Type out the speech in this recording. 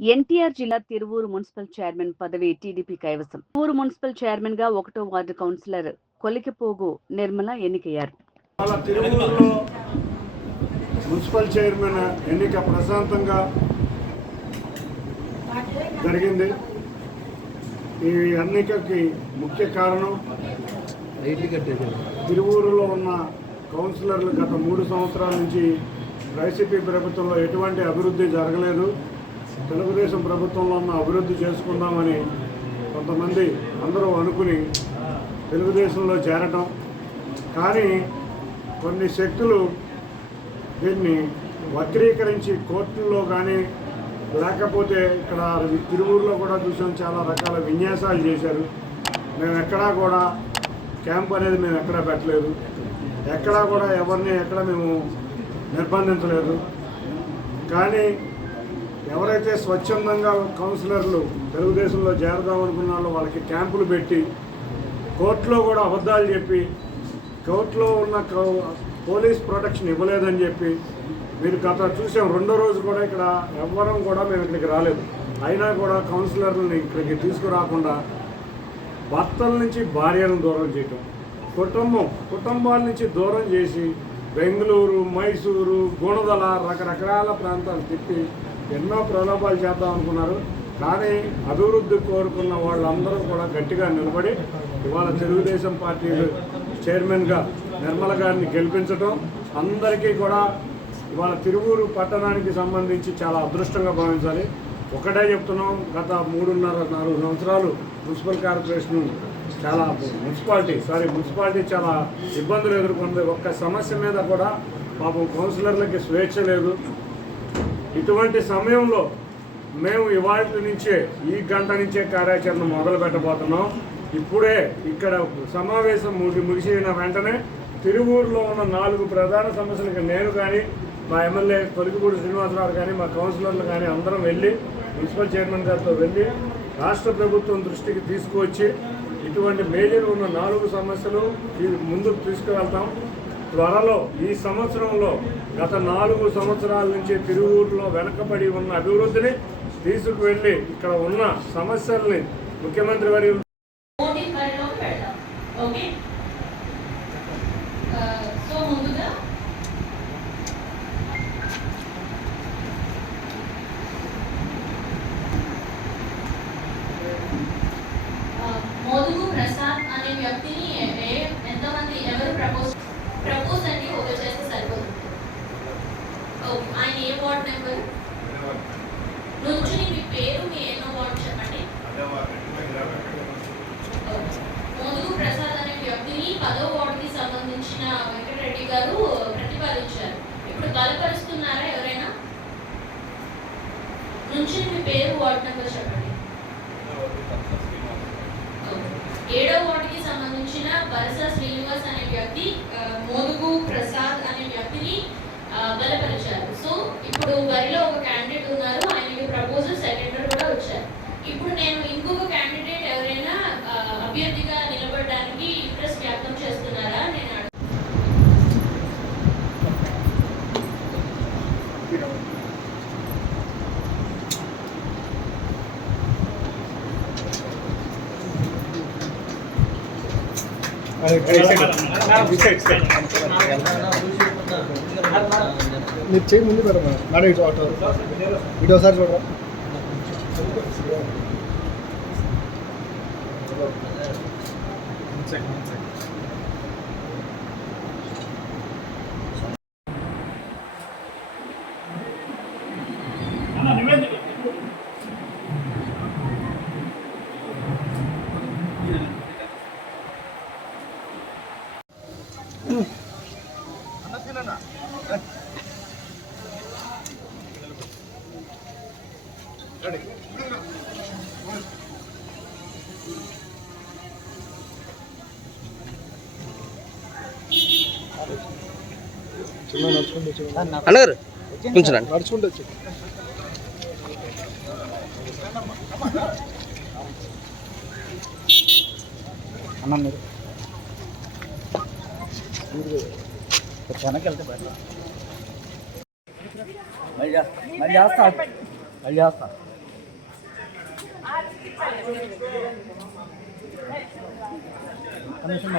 ఎన్టీఆర్ జిల్లా Tiruvuru municipal chairman పదవి TDP కైవసం. తిరువూరు మున్సిపల్ చైర్మన్ గా 1వ వార్డు కౌన్సిలర్ కొలికిపోగు నిర్మల ఎన్నికయ్యారు. తిరువూరులో మున్సిపల్ చైర్మన్ ఎన్నిక ప్రశాంతంగా జరిగింది. ఈ ఎన్నికకి ముఖ్య కారణం తిరువూరులో ఉన్న కౌన్సిలర్లు గత 3 సంవత్సరాల నుంచి వైసీపీ ప్రభుత్వంలో ఎటువంటి అభివృద్ధి జరగలేదు. తెలుగుదేశం ప్రభుత్వంలో ఉన్న అభివృద్ధి చేసుకుందామని కొంతమంది అందరూ అనుకుని తెలుగుదేశంలో చేరటం, కానీ కొన్ని శక్తులు దీన్ని వక్రీకరించి కోర్టుల్లో కానీ లేకపోతే ఇక్కడ తిరువూరులో కూడా చూసాం, చాలా రకాల విన్యాసాలు చేశారు. మేము ఎక్కడా కూడా క్యాంప్ అనేది మేము ఎక్కడా పెట్టలేదు, ఎక్కడా కూడా ఎవరిని ఎక్కడ మేము నిర్బంధించలేదు. కానీ ఎవరైతే స్వచ్ఛందంగా కౌన్సిలర్లు తెలుగుదేశంలో చేరదాం అనుకున్నారో వాళ్ళకి క్యాంపులు పెట్టి కోర్టులో కూడా అబద్ధాలు చెప్పి కోర్టులో ఉన్న పోలీస్ ప్రొటెక్షన్ ఇవ్వలేదని చెప్పి మీరు గత చూసాం. 2వ రోజు కూడా ఇక్కడ ఎవ్వరం కూడా మేము ఇక్కడికి రాలేదు. అయినా కూడా కౌన్సిలర్లని ఇక్కడికి తీసుకురాకుండా భర్తల నుంచి భార్యలను దూరం చేయటం, కుటుంబాల నుంచి దూరం చేసి బెంగళూరు, మైసూరు, గుణదల రకరకాల ప్రాంతాలు తిప్పి ఎన్నో ప్రలోభాలు చేద్దాం అనుకున్నారు. కానీ అభివృద్ధి కోరుకున్న వాళ్ళందరూ కూడా గట్టిగా నిలబడి ఇవాళ తెలుగుదేశం పార్టీ చైర్మన్గా నిర్మల గారిని గెలిపించడం అందరికీ కూడా ఇవాళ తిరువూరు పట్టణానికి సంబంధించి చాలా అదృష్టంగా భావించాలి. ఒకటే చెప్తున్నాం, గత 3.5-4 సంవత్సరాలు మున్సిపల్ కార్పొరేషన్ చాలా మున్సిపాలిటీ చాలా ఇబ్బందులు ఎదుర్కొంది. ఒక్క సమస్య మీద కూడా పాపం కౌన్సిలర్లకి స్వేచ్ఛ లేదు. ఇటువంటి సమయంలో మేము ఇవాళ నుంచే ఈ గంట నుంచే కార్యాచరణ మొదలు పెట్టబోతున్నాం. ఇప్పుడే ఇక్కడ సమావేశం ముగిసిన వెంటనే తిరువూరులో ఉన్న 4 ప్రధాన సమస్యలకు నేను కానీ, మా ఎమ్మెల్యే కొలికిపూడి శ్రీనివాసరావు కానీ, మా కౌన్సిలర్లు కానీ అందరం వెళ్ళి మున్సిపల్ చైర్మన్ గారితో వెళ్ళి రాష్ట్ర ప్రభుత్వం దృష్టికి తీసుకువచ్చి ఇటువంటి మేజర్ ఉన్న 4 సమస్యలు ముందుకు తీసుకువెళ్తాం. త్వరలో ఈ సంవత్సరంలో గత 4 సంవత్సరాల నుంచి తిరువూరులో వెనకబడి ఉన్న అభివృద్ధిని తీసుకువెళ్ళి ఇక్కడ ఉన్న సమస్యల్ని ముఖ్యమంత్రి వర్యులు మోదుగు ప్రసాద్ అనే వ్యక్తిని ఎంతమంది ఎవరు ప్రపోజ్ అని ఒక చేస్తే సరిపోతుంది. ఓకే, ఆయన ఏ వార్డ్ నెంబర్ నుంచి మీ పేరు, మీ ఎన్నో వార్డు చెప్పండి. మోదుగు ప్రసాద్ అనే వ్యక్తిని 10వ వార్డుకి సంబంధించిన వెంకటరెడ్డి గారు ప్రతిపాదించారు. ఇప్పుడు బలపరుస్తున్నారా ఎవరైనా? నుంచి మీ పేరు, వార్డు నెంబర్ చెప్పండి. 7వ వార్డుకి సంబంధించిన బరస శ్రీనివాస్ అనే వ్యక్తి మోదుగు ప్రసాద్ అనే వ్యక్తిని బలపరిచారు. సో ఇప్పుడు బరిలో ఒక క్యాండిడేట్ ఉన్నారు, ఆయనకి ప్రపోజల్ సెకండర్ కూడా వచ్చారు. ఇప్పుడు నేను ఇంకొక క్యాండిడేట్ ఎవరైనా అభ్యర్థిగా నిలబడడానికి ఇంట్రెస్ట్ వ్యక్తం చేస్తున్నారా నేను మీరు చేయి ముందు పెట్టమా మేడం, ఇటు ఒకసారి చూడరా. అన్నగారు కొంచెం నడుచుకుంటూ అన్న మీరు వెనక్కి వెళ్తే మళ్ళీ చేస్తా కమిషన్